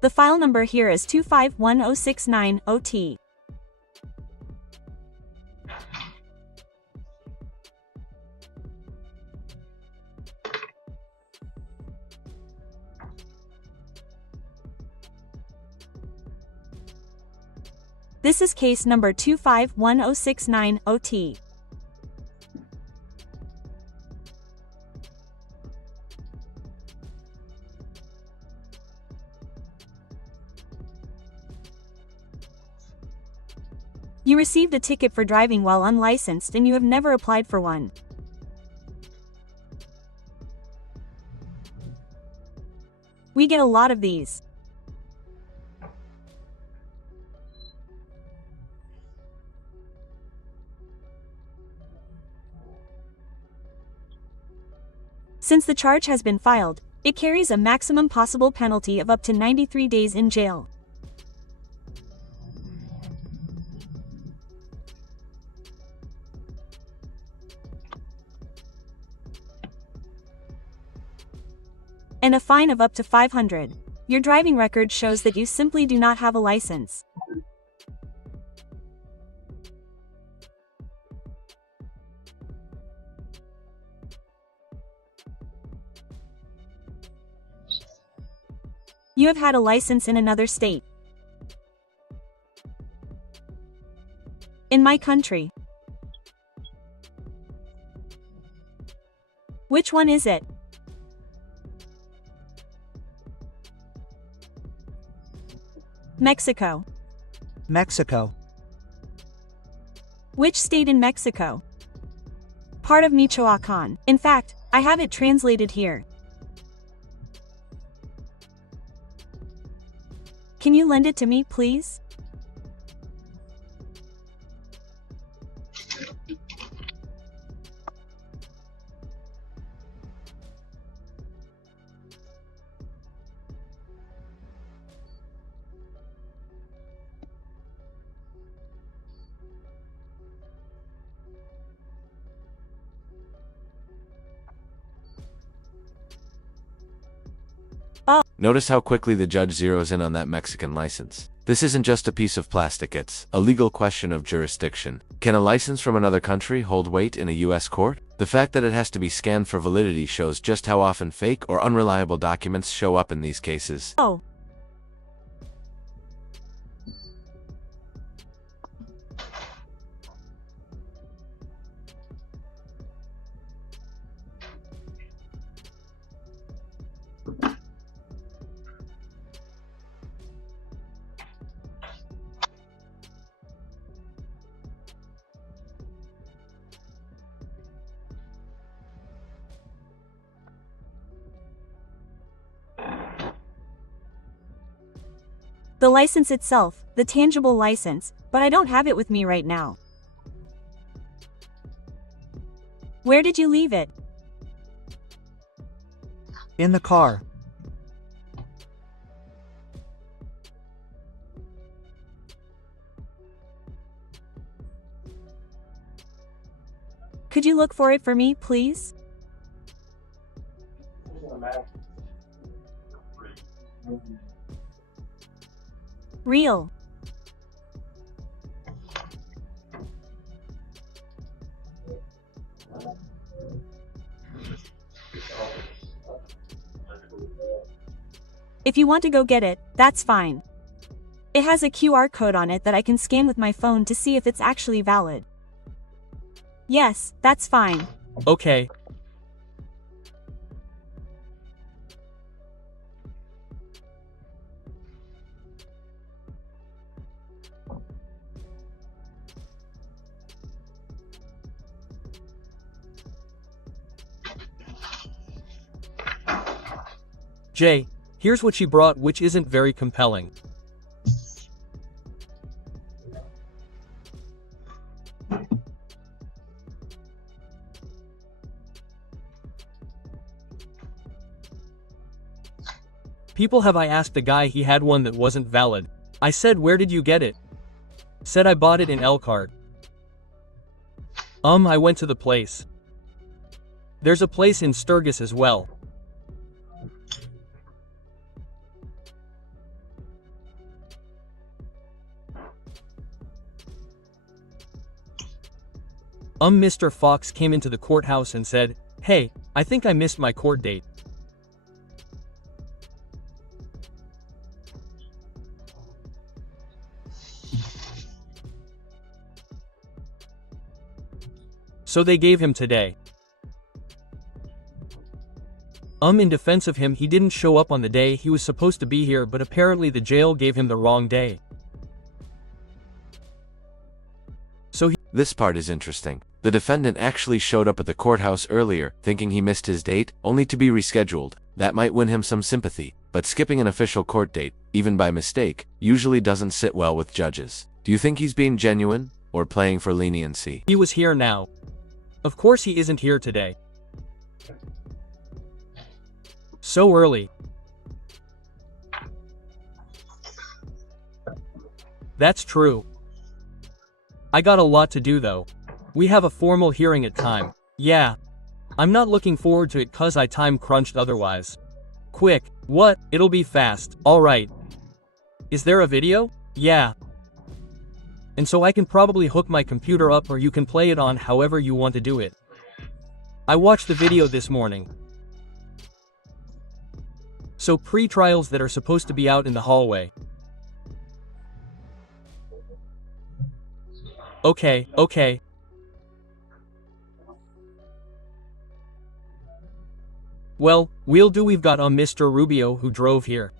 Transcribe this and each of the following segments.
The file number here is 2510690T. This is case number 2510690T. You received a ticket for driving while unlicensed and you have never applied for one. We get a lot of these. Since the charge has been filed, it carries a maximum possible penalty of up to 93 days in jail. And a fine of up to $500. Your driving record shows that you simply do not have a license. You have had a license in another state. In my country. Which one is it? Mexico. Mexico. Which state in Mexico? Part of Michoacán. In fact, I have it translated here. Can you lend it to me, please? Notice how quickly the judge zeroes in on that Mexican license. This isn't just a piece of plastic, it's a legal question of jurisdiction. Can a license from another country hold weight in a US court? The fact that it has to be scanned for validity shows just how often fake or unreliable documents show up in these cases. Oh. The license itself, the tangible license, but I don't have it with me right now. Where did you leave it? In the car. Could you look for it for me, please? Real. If you want to go get it, that's fine. It has a QR code on it that I can scan with my phone to see if it's actually valid. Yes, that's fine. Okay. Jay, here's what she brought, which isn't very compelling. People have I asked the guy he had one that wasn't valid. I said, where did you get it? Said I bought it in Elkhart. I went to the place. There's a place in Sturgis as well. Mr. Fox came into the courthouse and said, "Hey, I think I missed my court date." So they gave him today. In defense of him, he didn't show up on the day he was supposed to be here, but apparently the jail gave him the wrong day. This part is interesting. The defendant actually showed up at the courthouse earlier, thinking he missed his date, only to be rescheduled. That might win him some sympathy, but skipping an official court date, even by mistake, usually doesn't sit well with judges. Do you think he's being genuine, or playing for leniency? He was here now. Of course he isn't here today. So early. That's true. I got a lot to do though. We have a formal hearing at time. Yeah. I'm not looking forward to it cause I time crunched otherwise. Quick. What? It'll be fast. Alright. Is there a video? Yeah. And so I can probably hook my computer up or you can play it on however you want to do it. I watched the video this morning. So pre-trials that are supposed to be out in the hallway. Okay. Well, we'll do. We've got Mr. Rubio who drove here.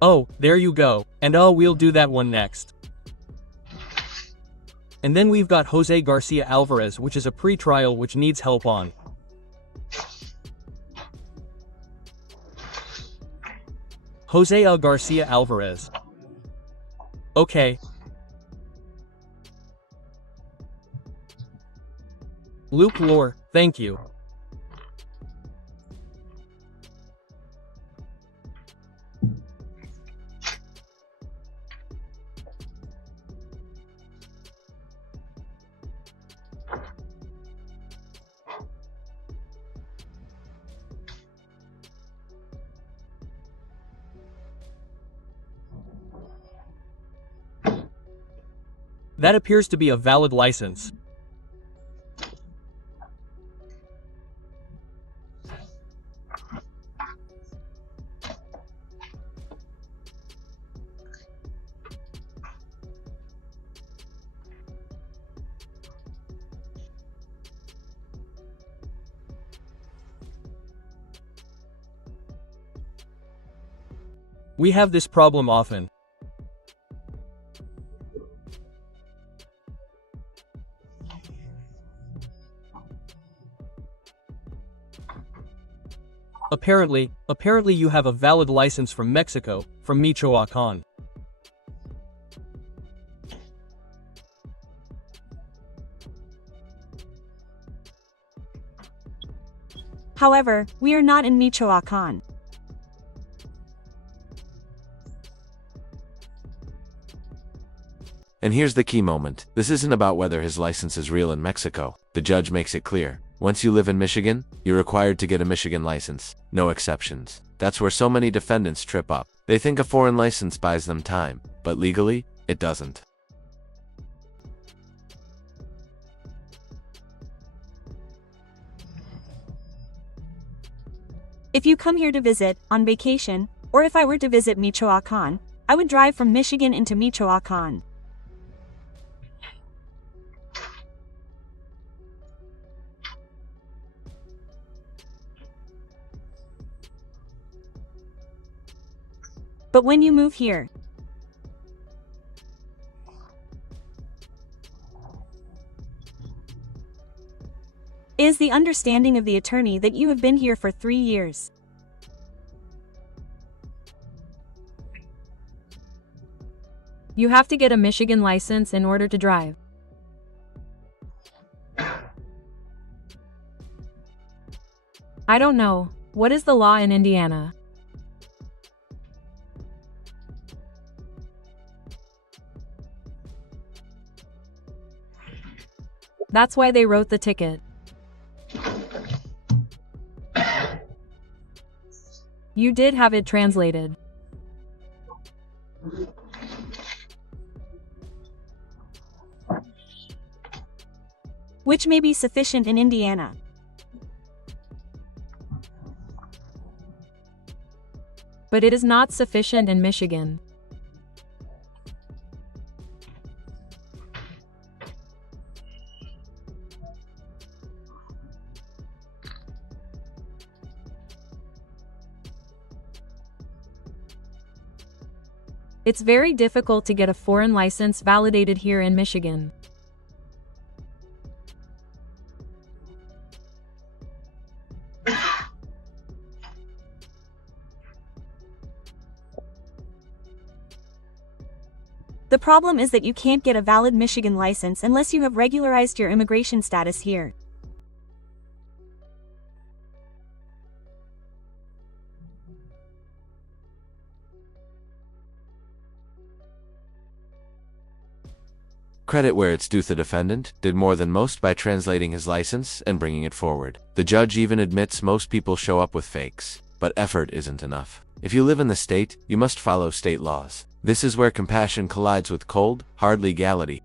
Oh, there you go. And we'll do that one next. And then we've got Jose Garcia Alvarez, which is a pre-trial which needs help on. Jose Garcia Alvarez. Okay. Luke Lore, thank you. That appears to be a valid license. We have this problem often. Apparently you have a valid license from Mexico, from Michoacan. However, we are not in Michoacan. And here's the key moment. This isn't about whether his license is real in Mexico. The judge makes it clear. Once you live in Michigan, you're required to get a Michigan license. No exceptions. That's where so many defendants trip up. They think a foreign license buys them time, but legally, it doesn't. If you come here to visit, on vacation, or if I were to visit Michoacan, I would drive from Michigan into Michoacan. But when you move here, is the understanding of the attorney that you have been here for 3 years. You have to get a Michigan license in order to drive. I don't know. What is the law in Indiana? That's why they wrote the ticket. You did have it translated. which may be sufficient in Indiana. But it is not sufficient in Michigan. It's very difficult to get a foreign license validated here in Michigan. The problem is that you can't get a valid Michigan license unless you have regularized your immigration status here. Credit where it's due. The defendant did more than most by translating his license and bringing it forward. The judge even admits most people show up with fakes, but effort isn't enough. If you live in the state, you must follow state laws. This is where compassion collides with cold, hard legality.